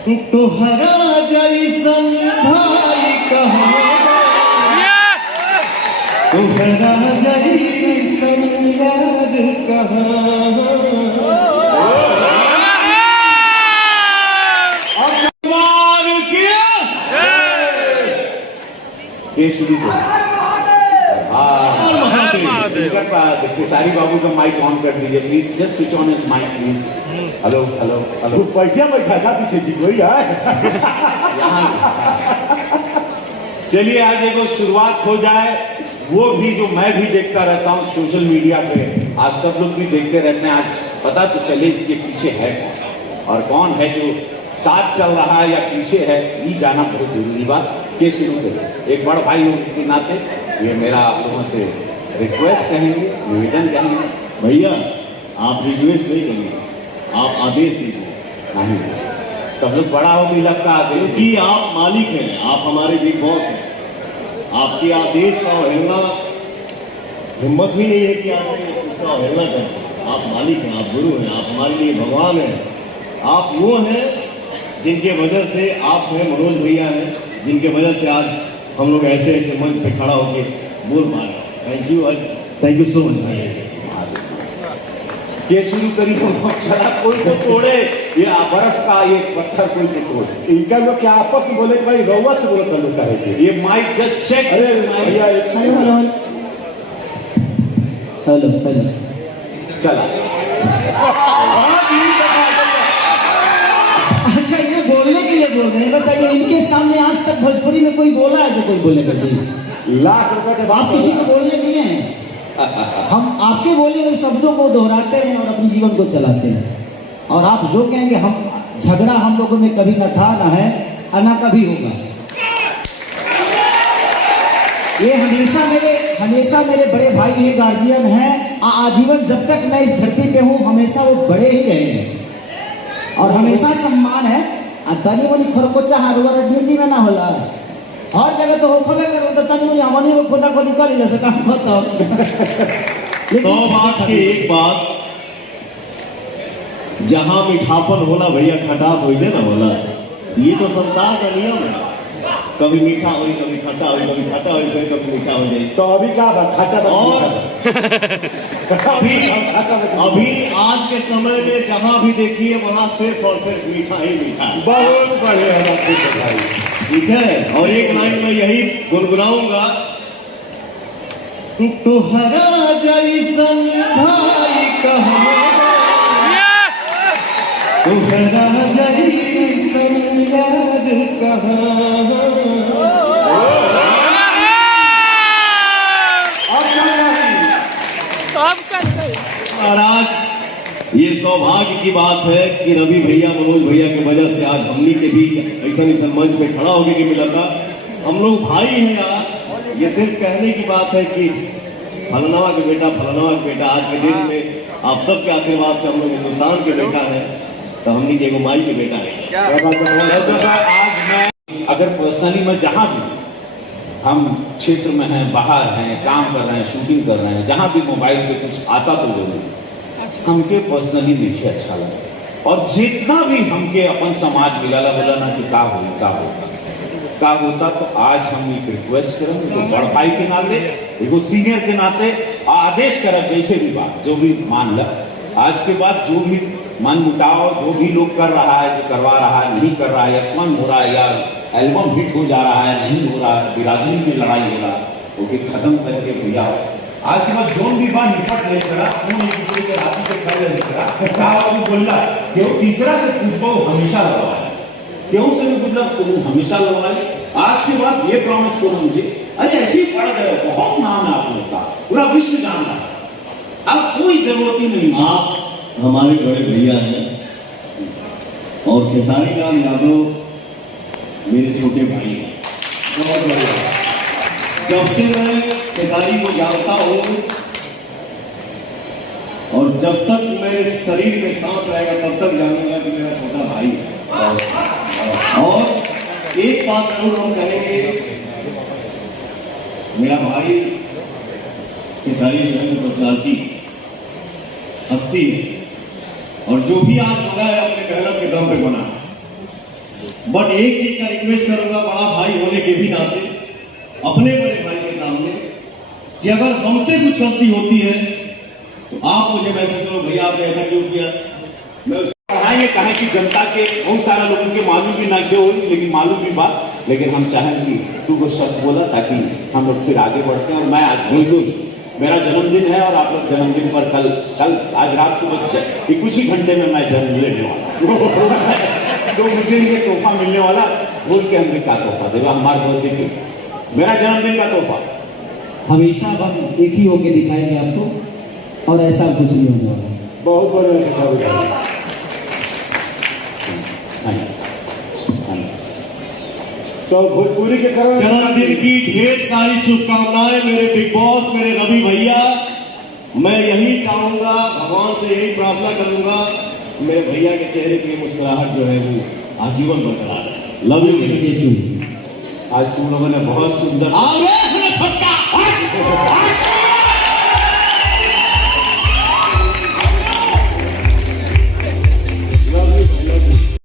तुहरा जैसन भाई कहाँ, तुहरा जैसन यार कहाँ। केसरी को खेसारी बाबू का माइक ऑन कर दीजिए please, just switch on his mic please. Hello hello hello. बैठा था पीछे जी कोई है। चलिए आज एक शुरुआत हो जाए, वो भी जो मैं भी देखता रहता हूँ सोशल मीडिया पे, आज सब लोग भी देखते रहते हैं। आज पता तो चले इसके पीछे है और कौन है, जो साथ चल रहा है या पीछे है, ये जाना बहुत जरूरी बात। के शुरू करें एक बड़ भाई होने के नाते ये मेरा आप लोगों से रिक्वेस्ट कहेंगे, निवेदन कहेंगे। भैया आप रिक्वेस्ट नहीं करिए, आप आदेश दीजिए। नहीं, सब लोग बड़ा हो भी लगता है क्योंकि आप मालिक हैं, आप हमारे बिग बॉस हैं। आपके आदेश का अवहेलना हिम्मत ही नहीं है कि आप उसका अवहेलना करें। आप मालिक हैं, आप गुरु हैं, आप हमारे लिए भगवान हैं। आप वो हैं जिनके वजह से आप हैं, मनोज भैया हैं, जिनके वजह से आज हम लोग ऐसे ऐसे मंच पे खड़ा होकर बोल पा रहे हैं। थैंक यू सो मच भैया। ये शुरू करी चला, कोई तो तोड़े ये बर्फ का ये पत्थर, कोई तो तोड़े। इनका लोग क्या आपस में बोले कि भाई रउआ से बोलो लोग कहे ये माइक जस्ट चेक। अरे भैया हेलो हेलो चला। अच्छा ये बोलने के लिए बोल रहे हैं, बताइए इनके सामने आज तक भोजपुरी में कोई बोला है जो कोई बोले करते? लाख रुपए के आप किसी को बोलने दिए हैं? हम आपके बोले हुए शब्दों को दोहराते हैं और अपने जीवन को चलाते हैं। और आप जो कहेंगे, हम झगड़ा हम लोगों में कभी ना था, ना है और ना कभी होगा। ये हमेशा मेरे बड़े भाई हैं, गार्जियन हैं। आजीवन जब तक मैं इस धरती पे हूँ हमेशा वो बड़े ही रहेंगे और हमेशा सम्मान है। तनी मनी खरकोचा हारुआ राजनीति में ना होला, हर जगह तो हो खबे करो तो तनी मनी हमनी में खोदा खोदी कर ले सका खत्म। 100 बात की एक बात, जहां मिठापन होला भैया खटास हो जाए ना होला। ये तो संसार का नियम है, कभी मीठा हो, कभी खट्टा हो, कभी खट्टा हो, कभी मीठा हो जाए। तो अभी क्या बात खाता अभी आज के समय में जहां भी देखिए वहां सिर्फ और सिर्फ मीठा ही मीठा है। बहुत बढ़िया ठीक है, और एक लाइन में यही गुनगुनाऊंगा, तुहरा जैसन भाई कहाँ, तुहरा जैसन यार कहाँ। और आज ये सौभाग्य की बात है कि रवि भैया, मनोज भैया की वजह से आज हमनी के भी ऐसा मंच पे खड़ा होके के मिला था। हम लोग भाई हैं यार। ये सिर्फ कहने की बात है कि फलनावा के बेटा, फलनावा के बेटा। आज के डेट में आप सबके आशीर्वाद से हम लोग हिंदुस्तान के बेटा है, तो हमनी के एगो माई के बेटा है। आज मैं अगर पर्सनली मैं जहां भी हम क्षेत्र में हैं, बाहर हैं, काम कर रहे हैं, शूटिंग कर रहे हैं, जहां भी मोबाइल पे कुछ आता तो जरूर हमके पर्सनली मुझे अच्छा लगा। और जितना भी हमके अपन समाज मिला बोला ना कि का होता तो आज हम एक रिक्वेस्ट करें, तो बड़ भाई के नाते, एगो सीनियर के नाते आदेश करें, जैसे भी बात जो भी मान ला, आज के बाद जो भी मन मुटाव जो भी लोग कर रहा है, जो करवा रहा है, नहीं कर रहा है, या स्वंग हो रहा है, या एल्बम हिट हो जा रहा है, नहीं हो रहा है, बिरादरी में लड़ाई हो रहा है, वो भी खत्म करके भैया आज के बाद जोन भी बात निपट ले करा, एक दूसरे के राती पे खड़े रह करा, कहा वो बोला कि वो तीसरा से पूछो हमेशा लगवाए, क्यों से भी मतलब तुम हमेशा लगवाए। आज के बाद ये प्रॉमिस करो मुझे, अरे ऐसे ही पढ़ गए, बहुत नाम है आप लोग का, पूरा विश्व जान रहा है, अब कोई जरूरत ही नहीं। आप हमारे बड़े भैया हैं और खेसारी लाल यादव मेरे छोटे भाई हैं। बहुत बढ़िया। जब से मैं खेसारी को जानता हूं और जब तक मेरे शरीर में सांस रहेगा तब तक जानूंगा कि मेरा छोटा भाई है। और एक बात जरूर हम कहेंगे, मेरा भाई खेसारी जो है पर्सनालिटी हस्ती है, और जो भी आज बना है अपने मेहनत के दम पे बना है। बट एक चीज का रिक्वेस्ट करूंगा बड़ा भाई होने के भी नाते अपने बड़े भाई के सामने कि अगर हमसे कुछ गलती होती है तो आप मुझे मैसेज करो, भैया आपने ऐसा क्यों किया। मैं पढ़ाएंगे कहा कि जनता के बहुत सारा लोगों के मालूम भी ना क्यों हो, लेकिन मालूम भी बात, लेकिन हम चाहें कि तू को शब्द बोला ताकि हम लोग फिर आगे बढ़ते हैं। और मैं आज बिल्कुल मेरा जन्मदिन है और आप लोग जन्मदिन पर कल आज रात को बस कुछ ही घंटे में मैं जन्म लेने वाला तो मुझे ये तोहफा मिलने वाला, बोल के हमने क्या तोहफा देगा हमारे बर्थडे पे, मेरा जन्मदिन का तोहफा। हमेशा हम एक ही होके दिखाएंगे आपको और ऐसा कुछ नहीं होने वाला। बहुत बड़े तो भोजपुरी के कारण जन्मदिन की ढेर सारी शुभकामनाएं मेरे बिग बॉस, मेरे रवि भैया। मैं यही चाहूंगा, भगवान से यही प्रार्थना करूंगा मेरे भैया के चेहरे की मुस्कुराहट जो है वो आजीवन बरकरार है। Love you. आज तुम लोगों ने बहुत सुंदर आगे छोटका